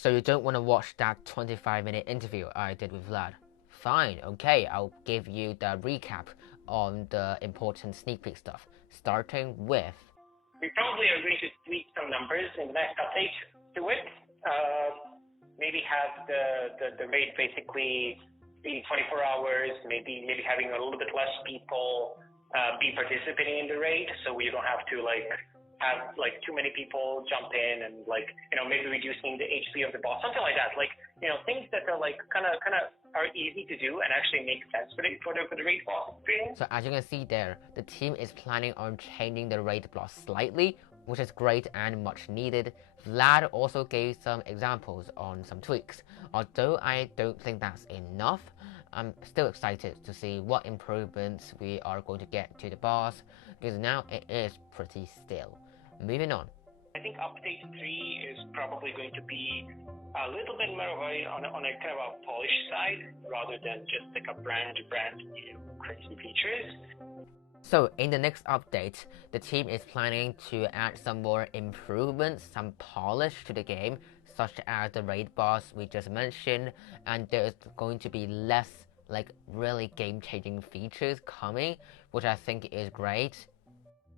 So you don't want to watch that 25-minute interview I did with Vlad? Fine, okay, I'll give you the recap on the important sneak peek stuff, starting with... We probably are going to tweak some numbers in the next update to it. Maybe have the rate basically be 24 hours, maybe having a little bit less people be participating in the raid, so we don't have to have too many people jump in and maybe reducing the HP of the boss, something like that. Things that are kind of are easy to do and actually make sense for the raid boss experience. So as you can see there, the team is planning on changing the raid boss slightly, which is great and much needed. Vlad also gave some examples on some tweaks. Although I don't think that's enough, I'm still excited to see what improvements we are going to get to the boss, because now it is pretty still. Moving on. I think update 3 is probably going to be a little bit more on a kind of a polished side, rather than just a brand new crazy features. So in the next update, the team is planning to add some more improvements, some polish to the game, such as the raid boss we just mentioned, and there's going to be less really game-changing features coming, which I think is great.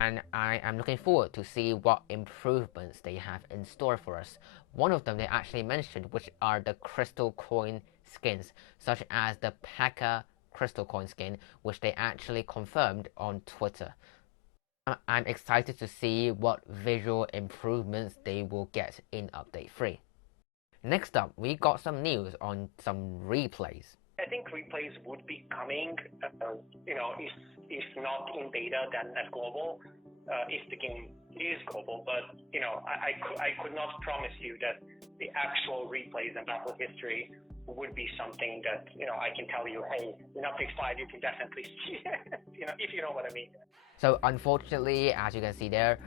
And I am looking forward to see what improvements they have in store for us. One of them they actually mentioned, which are the crystal coin skins, such as the P.E.K.K.A crystal coin skin, which they actually confirmed on Twitter. I'm excited to see what visual improvements they will get in update 3. Next up, we got some news on some replays. I think replays would be coming, if not in beta, then at global, if the game is global. But I could not promise you that the actual replays and battle history would be something that I can tell you, hey, in update 5 you can definitely see it, if you know what I mean. So unfortunately, as you can see there,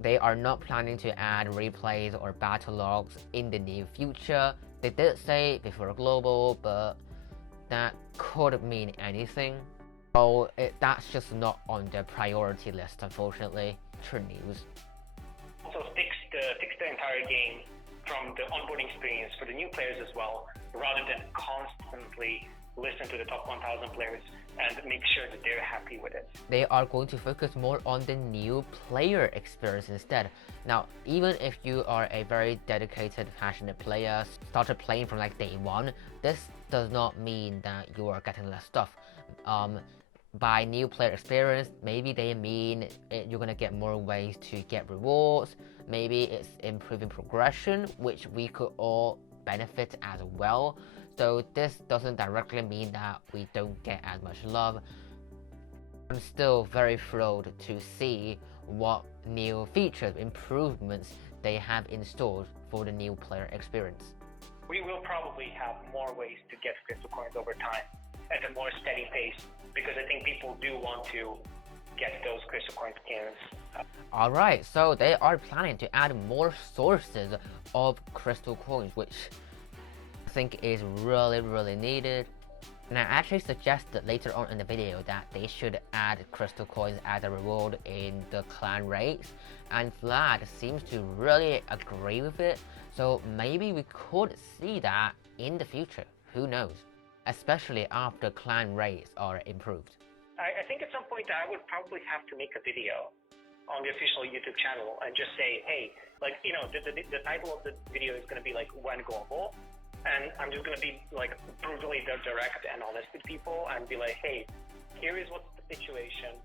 they are not planning to add replays or battle logs in the near future. They did say before global, but that could mean anything. So that's just not on the priority list, unfortunately. True news. Also fix the entire game from the onboarding experience for the new players as well, rather than constantly listen to the top 1,000 players and make sure that they're happy with it. They are going to focus more on the new player experience instead. Now, even if you are a very dedicated, passionate player, started playing from day 1, this does not mean that you are getting less stuff. By new player experience, maybe they mean you're gonna get more ways to get rewards. Maybe it's improving progression, which we could all benefit as well. So this doesn't directly mean that we don't get as much love. I'm still very thrilled to see what new features, improvements they have in store for the new player experience. We will probably have more ways to get crystal coins over time at a more steady pace, because I think people do want to get those crystal coin skins. Alright, so they are planning to add more sources of crystal coins, which I think is really needed. And I actually suggested later on in the video that they should add crystal coins as a reward in the clan raids, and Vlad seems to really agree with it, so maybe we could see that in the future, who knows, especially after clan raids are improved. I think at some point I would probably have to make a video on the official YouTube channel and just say, hey, the title of the video is going to be when global, and I'm just going to be brutally direct and honest with people and be like, hey, here is what's the situation,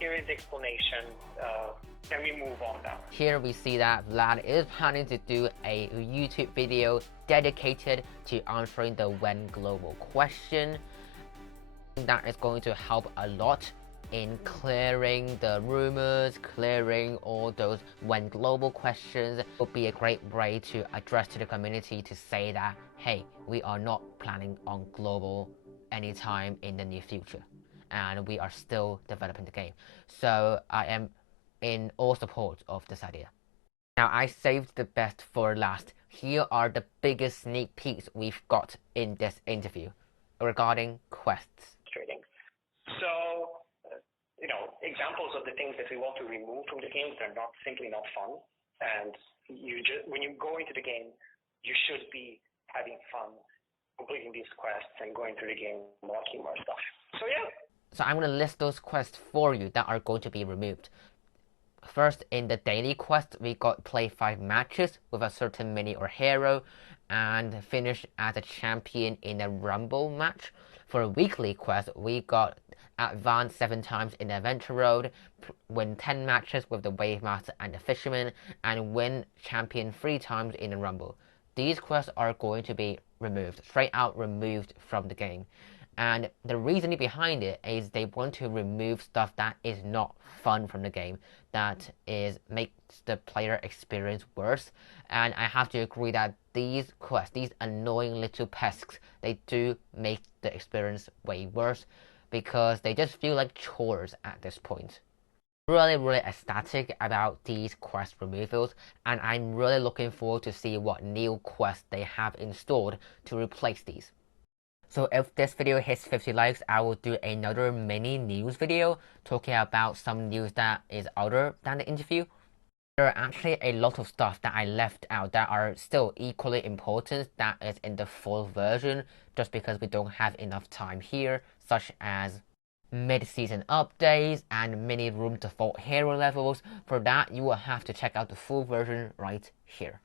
here is the explanation, and we move on now. Here we see that Vlad is planning to do a YouTube video dedicated to answering the when global question. That is going to help a lot in clearing the rumors, clearing all those when global questions. It would be a great way to address to the community to say that, hey, we are not planning on global anytime in the near future, and we are still developing the game. So I am in all support of this idea. Now I saved the best for last. Here are the biggest sneak peeks we've got in this interview regarding quests. So, examples of the things that we want to remove from the game that are simply not fun. And when you go into the game, you should be having fun completing these quests and going through the game, unlocking more stuff. So yeah. So I'm going to list those quests for you that are going to be removed. First, in the daily quest, we got play 5 matches with a certain mini or hero and finish as a champion in a rumble match. For a weekly quest, we got advance 7 times in the adventure road, win 10 matches with the wave master and the fisherman, and win champion 3 times in the rumble. These quests are going to be removed, straight out removed from the game. And the reasoning behind it is they want to remove stuff that is not fun from the game, that is makes the player experience worse. And I have to agree that these quests, these annoying little pests, they do make the experience way worse because they just feel like chores at this point. Really ecstatic about these quest removals, and I'm really looking forward to see what new quests they have installed to replace these. So if this video hits 50 likes, I will do another mini news video talking about some news that is other than the interview. There are actually a lot of stuff that I left out that are still equally important that is in the full version just because we don't have enough time here, such as mid-season updates and mini room default hero levels. For that, you will have to check out the full version right here.